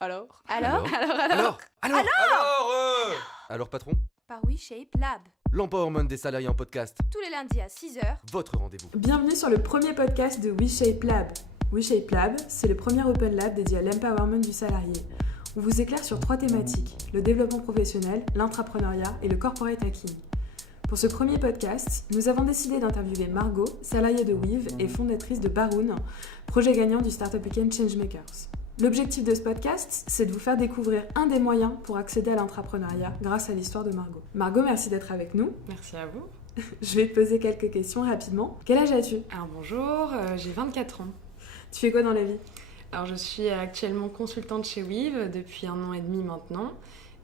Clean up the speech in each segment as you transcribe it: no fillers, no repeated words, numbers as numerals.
Alors Alors Alors patron, Par WeShape Lab. l'empowerment des salariés en podcast, Tous les lundis à 6h. votre rendez-vous. Bienvenue sur le premier podcast de WeShape Lab. WeShape Lab, c'est le premier open lab dédié à l'empowerment du salarié. On vous éclaire sur 3 thématiques, le développement professionnel, l'entrepreneuriat et le corporate hacking. Pour ce premier podcast, nous avons décidé d'interviewer Margot, salariée de Weave et fondatrice de Baroun, projet gagnant du Startup Weekend Changemakers. L'objectif de ce podcast, c'est de vous faire découvrir un des moyens pour accéder à l'entrepreneuriat grâce à l'histoire de Margot. Margot, merci d'être avec nous. Merci à vous. Je vais te poser quelques questions rapidement. Quel âge as-tu ? Alors bonjour, j'ai 24 ans. Tu fais quoi dans la vie ? Alors je suis actuellement consultante chez Weave depuis 1 an et demi maintenant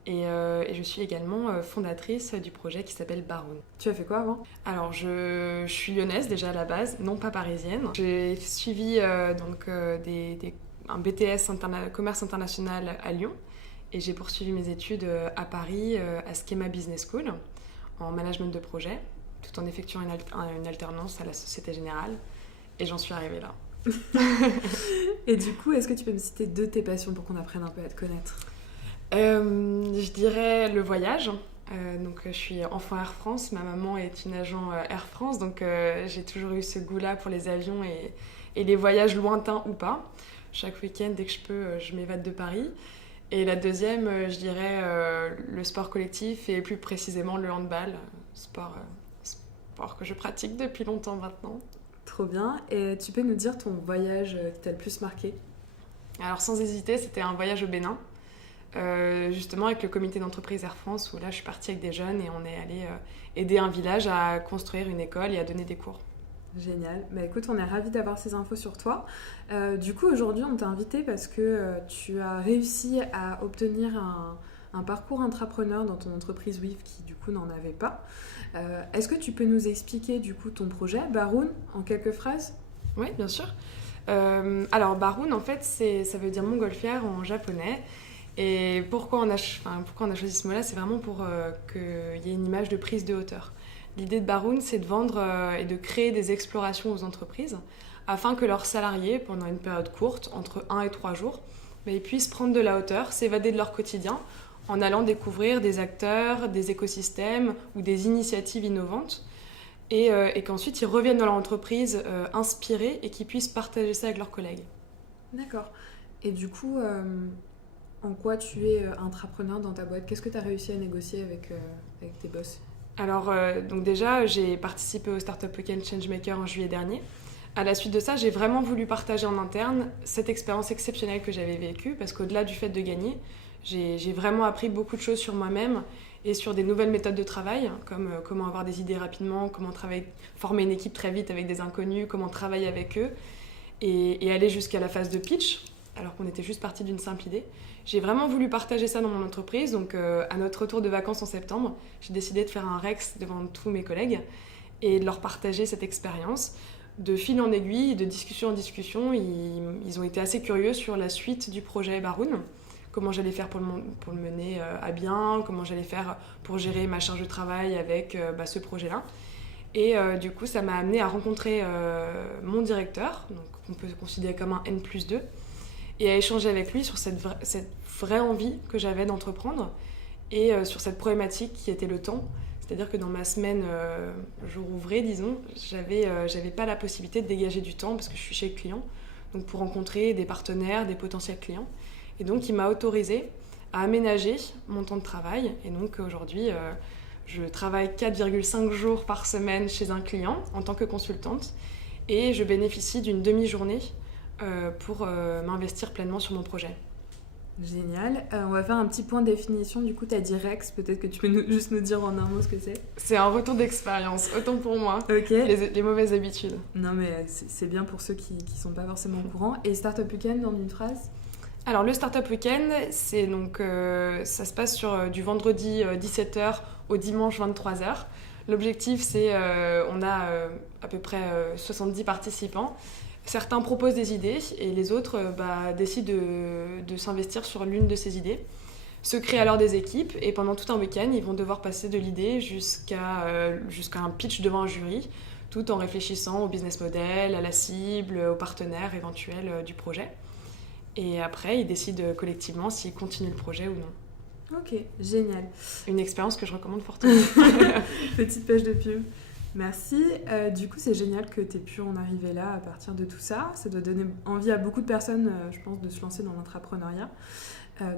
et je suis également fondatrice du projet qui s'appelle Baroun. Tu as fait quoi avant ? Alors je suis lyonnaise déjà à la base, non pas parisienne. J'ai suivi un BTS commerce international à Lyon et j'ai poursuivi mes études à Paris à Schema Business School en management de projet tout en effectuant une alternance à la Société Générale et j'en suis arrivée là. Et du coup, est-ce que tu peux me citer 2 de tes passions pour qu'on apprenne un peu à te connaître ? Je dirais le voyage. Donc je suis enfant Air France, ma maman est une agent Air France, donc j'ai toujours eu ce goût-là pour les avions et les voyages lointains ou pas. Chaque week-end, dès que je peux, je m'évade de Paris. Et la deuxième, je dirais le sport collectif et plus précisément le handball, sport que je pratique depuis longtemps maintenant. Trop bien. Et tu peux nous dire ton voyage qui t'a le plus marqué ? Alors sans hésiter, c'était un voyage au Bénin, justement avec le comité d'entreprise Air France, où là je suis partie avec des jeunes et on est allé aider un village à construire une école et à donner des cours. Génial. Bah écoute, on est ravis d'avoir ces infos sur toi. Du coup, aujourd'hui, on t'a invité parce que tu as réussi à obtenir un parcours intrapreneur dans ton entreprise Weave qui, du coup, n'en avait pas. Est-ce que tu peux nous expliquer, du coup, ton projet, Baroun, en quelques phrases ? Oui, bien sûr. Alors, Baroun, en fait, ça veut dire montgolfière en japonais. Et pourquoi on a choisi ce mot-là ? C'est vraiment pour qu'il y ait une image de prise de hauteur. L'idée de Baroun, c'est de vendre et de créer des explorations aux entreprises afin que leurs salariés, pendant une période courte, entre 1 et 3 jours, ils puissent prendre de la hauteur, s'évader de leur quotidien en allant découvrir des acteurs, des écosystèmes ou des initiatives innovantes et qu'ensuite ils reviennent dans leur entreprise inspirés et qu'ils puissent partager ça avec leurs collègues. D'accord. Et du coup, en quoi tu es intrapreneur dans ta boîte ? Qu'est-ce que tu as réussi à négocier avec tes boss ? Alors, donc déjà, j'ai participé au Startup Weekend Changemaker en juillet dernier. À la suite de ça, j'ai vraiment voulu partager en interne cette expérience exceptionnelle que j'avais vécue parce qu'au-delà du fait de gagner, j'ai vraiment appris beaucoup de choses sur moi-même et sur des nouvelles méthodes de travail, comme comment avoir des idées rapidement, comment former une équipe très vite avec des inconnus, comment travailler avec eux et aller jusqu'à la phase de pitch, alors qu'on était juste parti d'une simple idée. J'ai vraiment voulu partager ça dans mon entreprise, donc à notre retour de vacances en septembre, j'ai décidé de faire un Rex devant tous mes collègues et de leur partager cette expérience. De fil en aiguille, de discussion en discussion, ils ont été assez curieux sur la suite du projet Baroun, comment j'allais faire pour le mener à bien, comment j'allais faire pour gérer ma charge de travail avec ce projet-là. Et du coup, ça m'a amené à rencontrer mon directeur, donc qu'on peut considérer comme un N+2, et à échanger avec lui sur cette vraie envie que j'avais d'entreprendre et sur cette problématique qui était le temps. C'est-à-dire que dans ma semaine jour ouvré, disons, j'avais pas la possibilité de dégager du temps parce que je suis chez le client, donc pour rencontrer des partenaires, des potentiels clients. Et donc, il m'a autorisée à aménager mon temps de travail. Et donc, aujourd'hui, je travaille 4,5 jours par semaine chez un client en tant que consultante et je bénéficie d'une demi-journée pour m'investir pleinement sur mon projet. Génial. On va faire un petit point de définition. Du coup, tu as dit Rex. Peut-être que tu peux juste nous dire en un mot ce que c'est. C'est un retour d'expérience, autant pour moi. Ok. Les mauvaises habitudes. Non, mais c'est bien pour ceux qui ne sont pas forcément au courant. Et Startup Weekend, en une phrase ? Alors, le Startup Weekend, c'est donc, ça se passe sur du vendredi 17h au dimanche 23h. L'objectif, c'est on a à peu près 70 participants. Certains proposent des idées et les autres décident de s'investir sur l'une de ces idées. Se créent alors des équipes et pendant tout un week-end, ils vont devoir passer de l'idée jusqu'à un pitch devant un jury, tout en réfléchissant au business model, à la cible, aux partenaires éventuels du projet. Et après, ils décident collectivement s'ils continuent le projet ou non. Ok, génial. Une expérience que je recommande fortement. Petite page de pub. Merci. Du coup, c'est génial que tu aies pu en arriver là à partir de tout ça. Ça doit donner envie à beaucoup de personnes, je pense, de se lancer dans l'entrepreneuriat.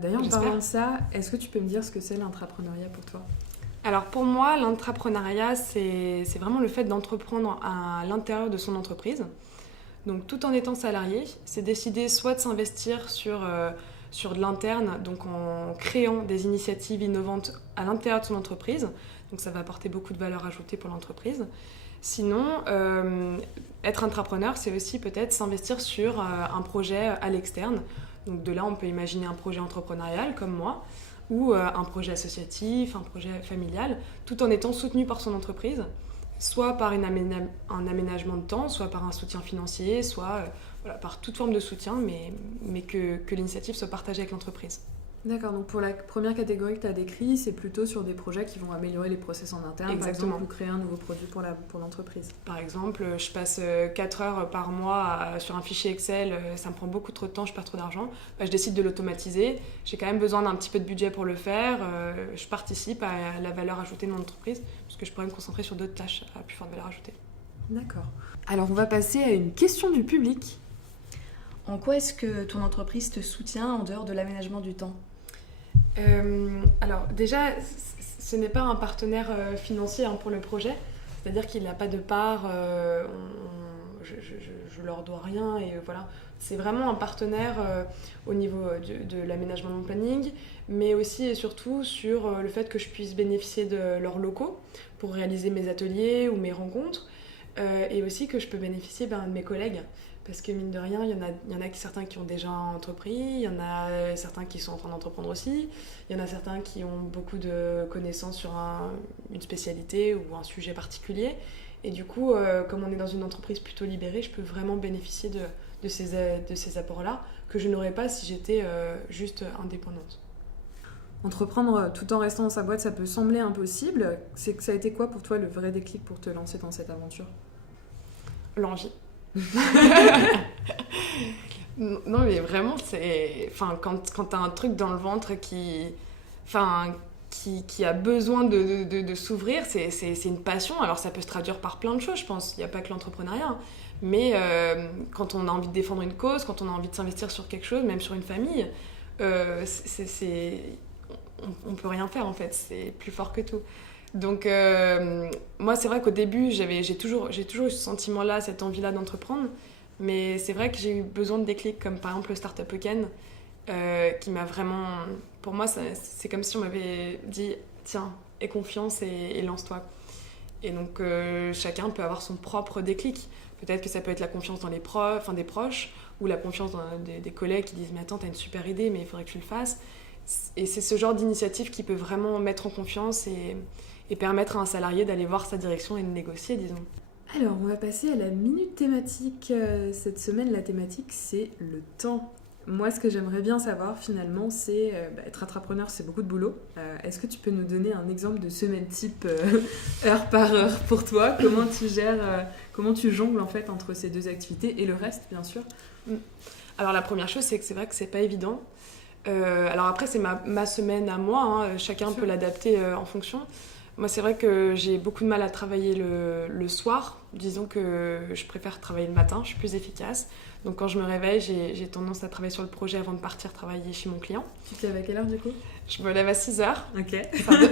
D'ailleurs, en parlant de ça, est-ce que tu peux me dire ce que c'est l'entrepreneuriat pour toi ? Alors pour moi, l'entrepreneuriat, c'est vraiment le fait d'entreprendre à l'intérieur de son entreprise. Donc tout en étant salarié, c'est décider soit de s'investir sur de l'interne, donc en créant des initiatives innovantes à l'intérieur de son entreprise. Donc ça va apporter beaucoup de valeur ajoutée pour l'entreprise. Sinon, être entrepreneur, c'est aussi peut-être s'investir sur un projet à l'externe. Donc de là, on peut imaginer un projet entrepreneurial comme moi, ou un projet associatif, un projet familial, tout en étant soutenu par son entreprise, soit par un aménagement de temps, soit par un soutien financier, soit par toute forme de soutien, mais que l'initiative soit partagée avec l'entreprise. D'accord, donc pour la première catégorie que tu as décrit, c'est plutôt sur des projets qui vont améliorer les process en interne, Exactement. par exemple, ou créer un nouveau produit pour l'entreprise. Par exemple, je passe 4 heures par mois sur un fichier Excel, ça me prend beaucoup trop de temps, je perds trop d'argent. Je décide de l'automatiser, j'ai quand même besoin d'un petit peu de budget pour le faire, je participe à la valeur ajoutée de mon entreprise, parce que je pourrais me concentrer sur d'autres tâches à plus forte valeur ajoutée. D'accord. Alors on va passer à une question du public. En quoi est-ce que ton entreprise te soutient en dehors de l'aménagement du temps ? Alors déjà, ce n'est pas un partenaire financier pour le projet, c'est-à-dire qu'il n'a pas de part, je leur dois rien et voilà. C'est vraiment un partenaire au niveau de l'aménagement de mon planning, mais aussi et surtout sur le fait que je puisse bénéficier de leurs locaux pour réaliser mes ateliers ou mes rencontres, et aussi que je peux bénéficier de mes collègues. Parce que mine de rien, il y en a certains qui ont déjà entrepris, il y en a certains qui sont en train d'entreprendre aussi, il y en a certains qui ont beaucoup de connaissances sur une spécialité ou un sujet particulier. Et du coup, comme on est dans une entreprise plutôt libérée, je peux vraiment bénéficier de ces apports-là que je n'aurais pas si j'étais juste indépendante. Entreprendre tout en restant dans sa boîte, ça peut sembler impossible. Ça a été quoi pour toi le vrai déclic pour te lancer dans cette aventure ? L'envie. Non mais vraiment quand t'as un truc dans le ventre qui a besoin de s'ouvrir, c'est une passion. Alors ça peut se traduire par plein de choses, je pense, il n'y a pas que l'entrepreneuriat, mais quand on a envie de défendre une cause, quand on a envie de s'investir sur quelque chose, même sur une famille, on peut rien faire en fait, c'est plus fort que tout. Donc moi c'est vrai qu'au début j'ai toujours eu ce sentiment-là, cette envie-là d'entreprendre, mais c'est vrai que j'ai eu besoin de déclics comme par exemple le Startup Weekend qui m'a vraiment... Pour moi c'est comme si on m'avait dit tiens, aie confiance et lance-toi. Et donc chacun peut avoir son propre déclic. Peut-être que ça peut être la confiance dans des proches ou la confiance dans des collègues qui disent mais attends t'as une super idée mais il faudrait que tu le fasses. Et c'est ce genre d'initiative qui peut vraiment mettre en confiance et permettre à un salarié d'aller voir sa direction et de négocier, disons. Alors, on va passer à la minute thématique. Cette semaine, la thématique, c'est le temps. Moi, ce que j'aimerais bien savoir, finalement, c'est... être entrepreneur, c'est beaucoup de boulot. Est-ce que tu peux nous donner un exemple de semaine type, heure par heure, pour toi ? Comment tu gères, comment tu jongles, en fait, entre ces deux activités et le reste, bien sûr ? Alors, la première chose, c'est que c'est vrai que c'est pas évident. Alors après, c'est ma semaine à moi. Chacun peut l'adapter en fonction. Moi, c'est vrai que j'ai beaucoup de mal à travailler le soir. Disons que je préfère travailler le matin, je suis plus efficace. Donc quand je me réveille, j'ai tendance à travailler sur le projet avant de partir travailler chez mon client. Tu te lèves à quelle heure, du coup ? Je me lève à 6h. Ok.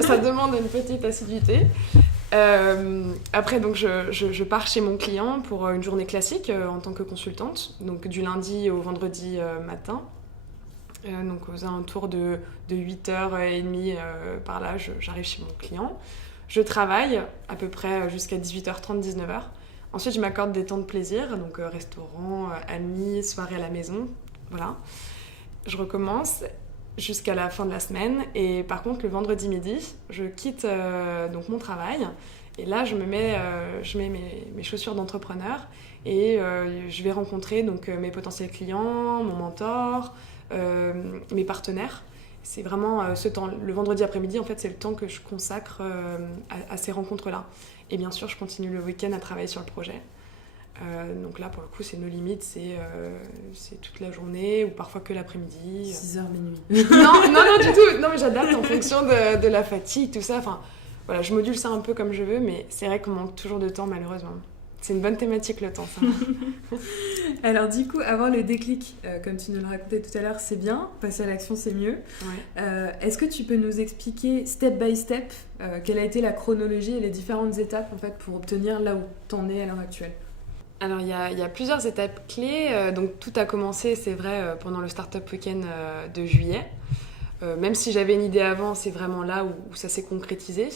Ça demande une petite assiduité. Après, donc, je pars chez mon client pour une journée classique en tant que consultante. Donc du lundi au vendredi matin. Donc aux alentours de 8h30 par là, j'arrive chez mon client. Je travaille à peu près jusqu'à 18h30, 19h. Ensuite, je m'accorde des temps de plaisir, donc restaurant, amis, soirée à la maison, voilà. Je recommence jusqu'à la fin de la semaine. Et par contre, le vendredi midi, je quitte donc mon travail. Et là, je mets mes chaussures d'entrepreneur et je vais rencontrer donc, mes potentiels clients, mon mentor, mes partenaires. C'est vraiment ce temps. Le vendredi après-midi, en fait, c'est le temps que je consacre à ces rencontres-là. Et bien sûr, je continue le week-end à travailler sur le projet. Donc là, pour le coup, c'est nos limites, c'est toute la journée ou parfois que l'après-midi. 6h minuit. Non, du tout. Non, mais j'adapte en fonction de la fatigue, tout ça. Enfin, voilà, je module ça un peu comme je veux, mais c'est vrai qu'on manque toujours de temps, malheureusement. C'est une bonne thématique, le temps, ça. Alors du coup, avoir le déclic, comme tu nous le racontais tout à l'heure, c'est bien. Passer à l'action, c'est mieux. Ouais. Est-ce que tu peux nous expliquer, step by step, quelle a été la chronologie et les différentes étapes en fait, pour obtenir là où t'en es à l'heure actuelle? Alors, il y a plusieurs étapes clés. Donc, tout a commencé, c'est vrai, pendant le Startup Weekend de juillet. Même si j'avais une idée avant, c'est vraiment là où ça s'est concrétisé.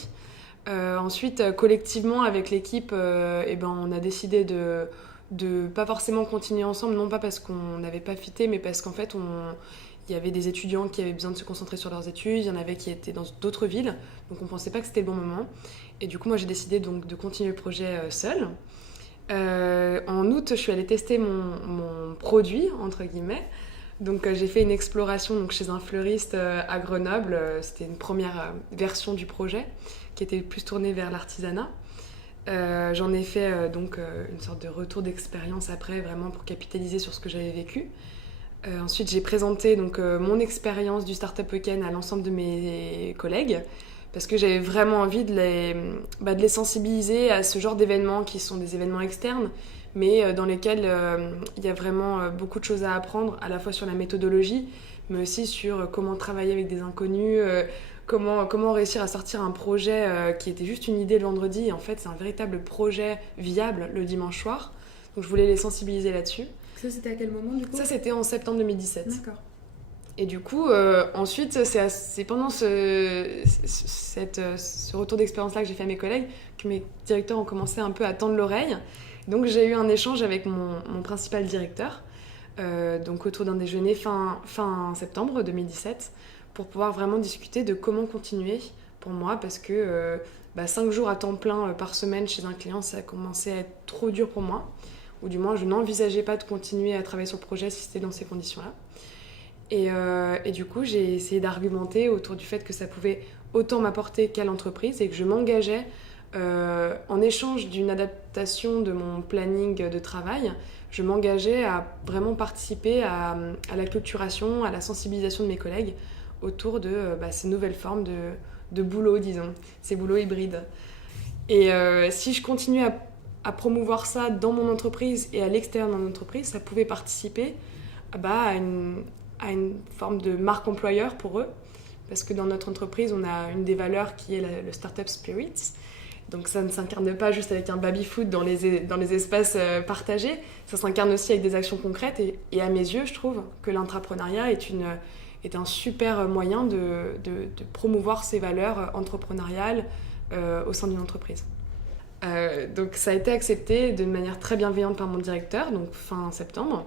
Ensuite, collectivement, avec l'équipe, on a décidé de pas forcément continuer ensemble, non pas parce qu'on n'avait pas fité, mais parce qu'en fait, il y avait des étudiants qui avaient besoin de se concentrer sur leurs études, il y en avait qui étaient dans d'autres villes, donc on pensait pas que c'était le bon moment. Et du coup, moi, j'ai décidé donc de continuer le projet seule. En août, je suis allée tester mon produit, entre guillemets. Donc j'ai fait une exploration donc, chez un fleuriste à Grenoble. C'était une première version du projet qui était plus tournée vers l'artisanat. J'en ai fait une sorte de retour d'expérience après, vraiment pour capitaliser sur ce que j'avais vécu. Ensuite, j'ai présenté donc, mon expérience du Startup Weekend à l'ensemble de mes collègues parce que j'avais vraiment envie de les sensibiliser à ce genre d'événements qui sont des événements externes, mais dans lesquels il y a vraiment beaucoup de choses à apprendre, à la fois sur la méthodologie, mais aussi sur comment travailler avec des inconnus, comment réussir à sortir un projet qui était juste une idée le vendredi, et en fait c'est un véritable projet viable le dimanche soir. Donc je voulais les sensibiliser là-dessus. Ça, c'était à quel moment du coup? Ça, c'était en septembre 2017. D'accord. Et du coup, ensuite, c'est pendant ce retour d'expérience-là que j'ai fait à mes collègues que mes directeurs ont commencé un peu à tendre l'oreille. Donc j'ai eu un échange avec mon principal directeur, donc autour d'un déjeuner fin septembre 2017, pour pouvoir vraiment discuter de comment continuer pour moi, parce que 5 jours à temps plein par semaine chez un client, ça a commencé à être trop dur pour moi, ou du moins je n'envisageais pas de continuer à travailler sur le projet si c'était dans ces conditions-là. Et du coup, j'ai essayé d'argumenter autour du fait que ça pouvait autant m'apporter qu'à l'entreprise et que je m'engageais en échange d'une adaptation de mon planning de travail, je m'engageais à vraiment participer à la culturation, à la sensibilisation de mes collègues autour de ces nouvelles formes de boulot, disons, ces boulots hybrides. Et si je continuais à promouvoir ça dans mon entreprise et à l'extérieur de mon entreprise, ça pouvait participer à une forme de marque employeur pour eux, parce que dans notre entreprise, on a une des valeurs qui est le Startup Spirit. Donc ça ne s'incarne pas juste avec un baby-foot dans les espaces partagés, ça s'incarne aussi avec des actions concrètes. Et à mes yeux, je trouve que l'entrepreneuriat est un super moyen de promouvoir ces valeurs entrepreneuriales au sein d'une entreprise. Donc ça a été accepté de manière très bienveillante par mon directeur, donc fin septembre.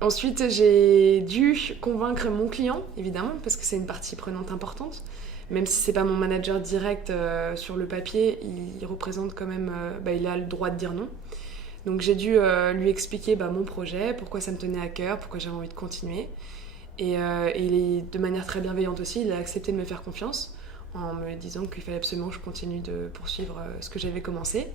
Ensuite, j'ai dû convaincre mon client, évidemment, parce que c'est une partie prenante importante. Même si c'est pas mon manager direct sur le papier, il représente quand même, il a le droit de dire non. Donc j'ai dû lui expliquer mon projet, pourquoi ça me tenait à cœur, pourquoi j'avais envie de continuer. Et il est de manière très bienveillante aussi, il a accepté de me faire confiance en me disant qu'il fallait absolument que je continue de poursuivre ce que j'avais commencé.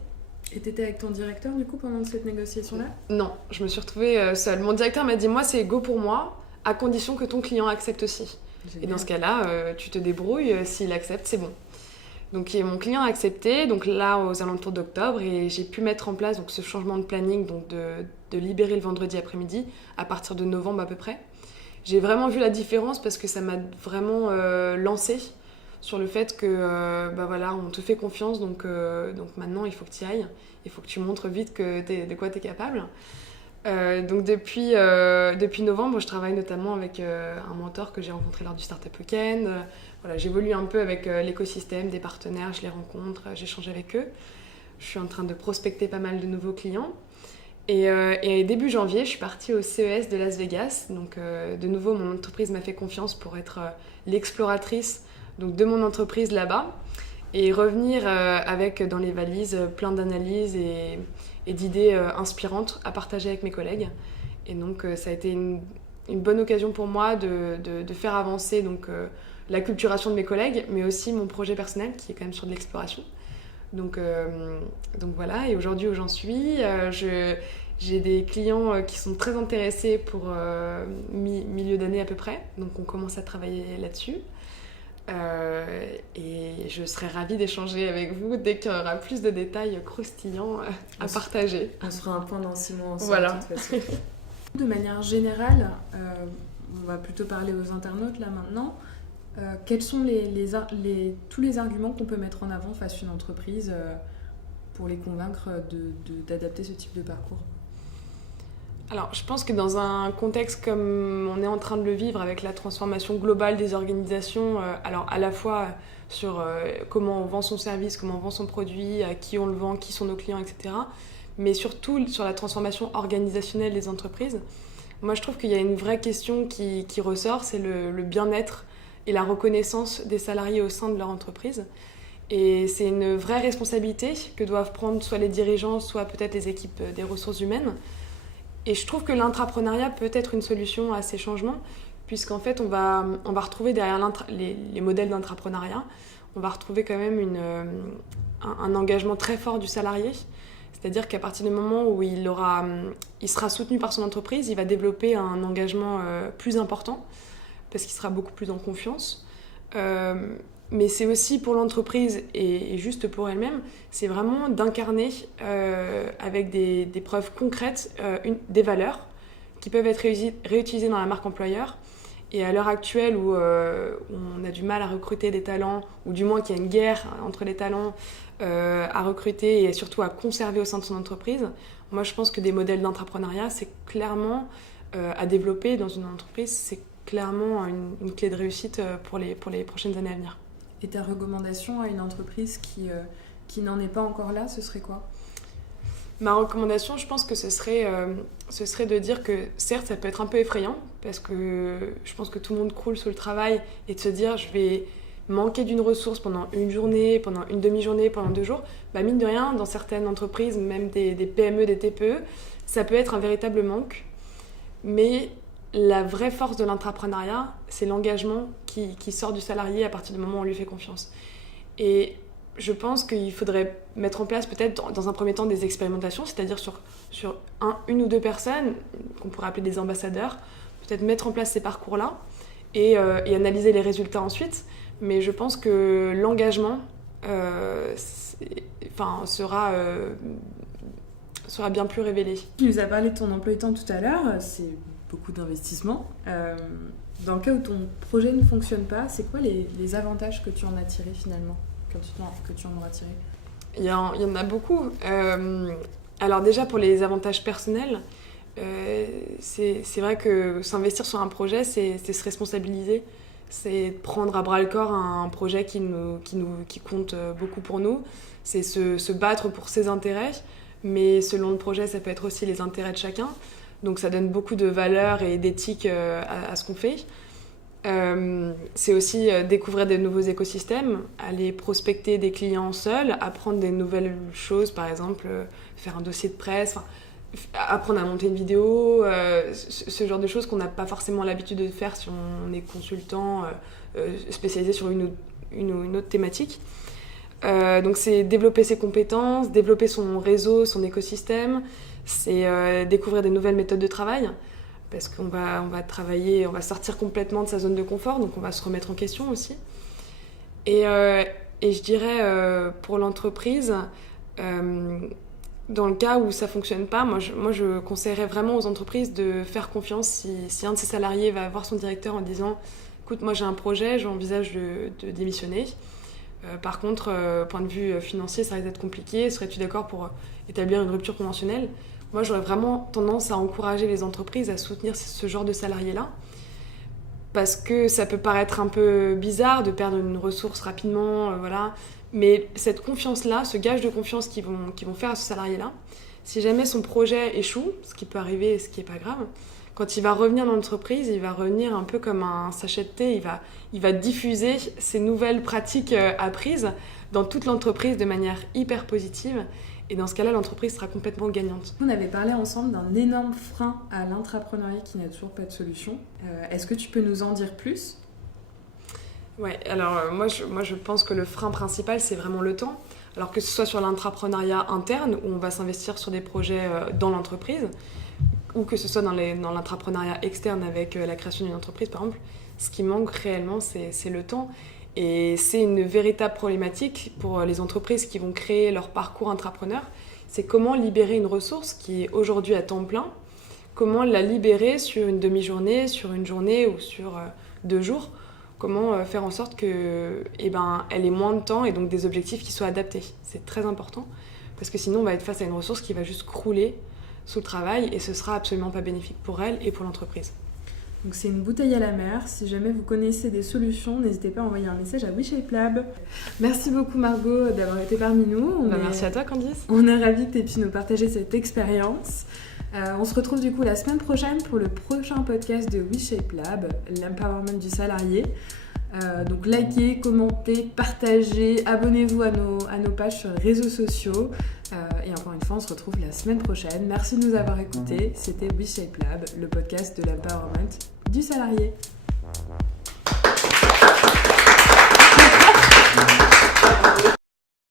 Et t'étais avec ton directeur du coup pendant cette négociation-là? Non, je me suis retrouvée seule. Mon directeur m'a dit, moi c'est go pour moi, à condition que ton client accepte aussi. Génial. Et dans ce cas-là, tu te débrouilles, s'il accepte, c'est bon. Donc mon client a accepté, donc là aux alentours d'octobre, et j'ai pu mettre en place donc, ce changement de planning, donc de libérer le vendredi après-midi à partir de novembre à peu près. J'ai vraiment vu la différence parce que ça m'a vraiment lancée sur le fait que on te fait confiance, donc maintenant il faut que tu y ailles, il faut que tu montres vite de quoi tu es capable. Donc depuis novembre, je travaille notamment avec un mentor que j'ai rencontré lors du Startup Weekend. J'évolue un peu avec l'écosystème des partenaires, je les rencontre, j'échange avec eux. Je suis en train de prospecter pas mal de nouveaux clients. Et début janvier, je suis partie au CES de Las Vegas. Donc de nouveau, mon entreprise m'a fait confiance pour être l'exploratrice donc, de mon entreprise là-bas et revenir avec dans les valises plein d'analyses et d'idées inspirantes à partager avec mes collègues. Et donc ça a été une bonne occasion pour moi de faire avancer donc, la culturation de mes collègues, mais aussi mon projet personnel qui est quand même sur de l'exploration. Donc voilà, et aujourd'hui où j'en suis, j'ai des clients qui sont très intéressés pour milieu d'année à peu près, donc on commence à travailler là-dessus. Et je serais ravie d'échanger avec vous dès qu'il y aura plus de détails croustillants à partager. On se fera un point dans 6 mois ensemble. Voilà. De toute façon. De manière générale, on va plutôt parler aux internautes là maintenant. Quels sont tous les arguments qu'on peut mettre en avant face à une entreprise pour les convaincre d'adapter ce type de parcours ? Alors, je pense que dans un contexte comme on est en train de le vivre avec la transformation globale des organisations, alors à la fois sur comment on vend son service, comment on vend son produit, à qui on le vend, qui sont nos clients, etc., mais surtout sur la transformation organisationnelle des entreprises, moi je trouve qu'il y a une vraie question qui ressort, c'est le bien-être et la reconnaissance des salariés au sein de leur entreprise. Et c'est une vraie responsabilité que doivent prendre soit les dirigeants, soit peut-être les équipes des ressources humaines. Et je trouve que l'intrapreneuriat peut être une solution à ces changements, puisqu'en fait, on va retrouver derrière les modèles d'intrapreneuriat, on va retrouver quand même un engagement très fort du salarié. C'est-à-dire qu'à partir du moment où il sera soutenu par son entreprise, il va développer un engagement plus important, parce qu'il sera beaucoup plus en confiance. Mais c'est aussi pour l'entreprise et juste pour elle-même, c'est vraiment d'incarner avec des preuves concrètes des valeurs qui peuvent être réutilisées dans la marque employeur. Et à l'heure actuelle où on a du mal à recruter des talents, ou du moins qu'il y a une guerre entre les talents à recruter et surtout à conserver au sein de son entreprise, moi je pense que des modèles d'intrapreneuriat, c'est clairement à développer dans une entreprise, c'est clairement une clé de réussite pour les prochaines années à venir. Et ta recommandation à une entreprise qui n'en est pas encore là, ce serait quoi ? Ma recommandation, je pense que ce serait de dire que certes, ça peut être un peu effrayant, parce que je pense que tout le monde croule sous le travail, et de se dire je vais manquer d'une ressource pendant une journée, pendant une demi-journée, pendant 2 jours, mine de rien, dans certaines entreprises, même des PME, des TPE, ça peut être un véritable manque. Mais la vraie force de l'intrapreneuriat, c'est l'engagement qui sort du salarié à partir du moment où on lui fait confiance. Et je pense qu'il faudrait mettre en place peut-être dans un premier temps des expérimentations, c'est-à-dire sur une ou 2 personnes, qu'on pourrait appeler des ambassadeurs, peut-être mettre en place ces parcours-là et analyser les résultats ensuite. Mais je pense que l'engagement sera bien plus révélé. Tu nous as parlé de ton emploi du temps tout à l'heure, c'est beaucoup d'investissement. Dans le cas où ton projet ne fonctionne pas, c'est quoi les avantages que tu en as tirés finalement, que tu en auras tirés ? Il y en a beaucoup. Alors déjà pour les avantages personnels, c'est vrai que s'investir sur un projet, c'est se responsabiliser, c'est prendre à bras le corps un projet qui compte beaucoup pour nous, c'est se battre pour ses intérêts, mais selon le projet, ça peut être aussi les intérêts de chacun. Donc ça donne beaucoup de valeur et d'éthique à ce qu'on fait. C'est aussi découvrir des nouveaux écosystèmes, aller prospecter des clients seuls, apprendre des nouvelles choses, par exemple faire un dossier de presse, apprendre à monter une vidéo, ce genre de choses qu'on n'a pas forcément l'habitude de faire si on est consultant spécialisé sur une autre thématique. Donc c'est développer ses compétences, développer son réseau, son écosystème, c'est découvrir des nouvelles méthodes de travail, parce qu'on va travailler, on va sortir complètement de sa zone de confort, donc on va se remettre en question aussi. Et je dirais pour l'entreprise, dans le cas où ça ne fonctionne pas, moi je conseillerais vraiment aux entreprises de faire confiance si un de ses salariés va voir son directeur en disant « Écoute, moi j'ai un projet, j'envisage de démissionner. Par contre, point de vue financier, ça risque d'être compliqué. Serais-tu d'accord pour établir une rupture conventionnelle ?» Moi, j'aurais vraiment tendance à encourager les entreprises à soutenir ce genre de salariés-là, parce que ça peut paraître un peu bizarre de perdre une ressource rapidement, voilà. Mais cette confiance-là, ce gage de confiance qu'ils vont faire à ce salarié-là, si jamais son projet échoue, ce qui peut arriver et ce qui n'est pas grave, quand il va revenir dans l'entreprise, il va revenir un peu comme un sachet de thé, il va diffuser ces nouvelles pratiques apprises dans toute l'entreprise de manière hyper positive. Et dans ce cas-là, l'entreprise sera complètement gagnante. On avait parlé ensemble d'un énorme frein à l'intrapreneuriat qui n'a toujours pas de solution. Est-ce que tu peux nous en dire plus ? Ouais, alors moi je pense que le frein principal, c'est vraiment le temps. Alors que ce soit sur l'intrapreneuriat interne, où on va s'investir sur des projets dans l'entreprise, ou que ce soit dans l'intrapreneuriat externe avec la création d'une entreprise, par exemple, ce qui manque réellement, c'est le temps. Et c'est une véritable problématique pour les entreprises qui vont créer leur parcours intrapreneur. C'est comment libérer une ressource qui est aujourd'hui à temps plein, comment la libérer sur une demi-journée, sur une journée ou sur 2 jours. Comment faire en sorte que, elle ait moins de temps et donc des objectifs qui soient adaptés. C'est très important parce que sinon on va être face à une ressource qui va juste crouler sous le travail et ce sera absolument pas bénéfique pour elle et pour l'entreprise. Donc c'est une bouteille à la mer. Si jamais vous connaissez des solutions, n'hésitez pas à envoyer un message à WeShapeLab. Merci beaucoup Margot d'avoir été parmi nous. Merci à toi Candice. On est ravis que tu aies pu nous partager cette expérience. On se retrouve du coup la semaine prochaine pour le prochain podcast de WeShapeLab, l'empowerment du salarié. Donc likez, commentez, partagez, abonnez-vous à nos pages sur les réseaux sociaux. Et encore une fois, on se retrouve la semaine prochaine. Merci de nous avoir écoutés. C'était WeShapeLab, le podcast de l'empowerment du salarié.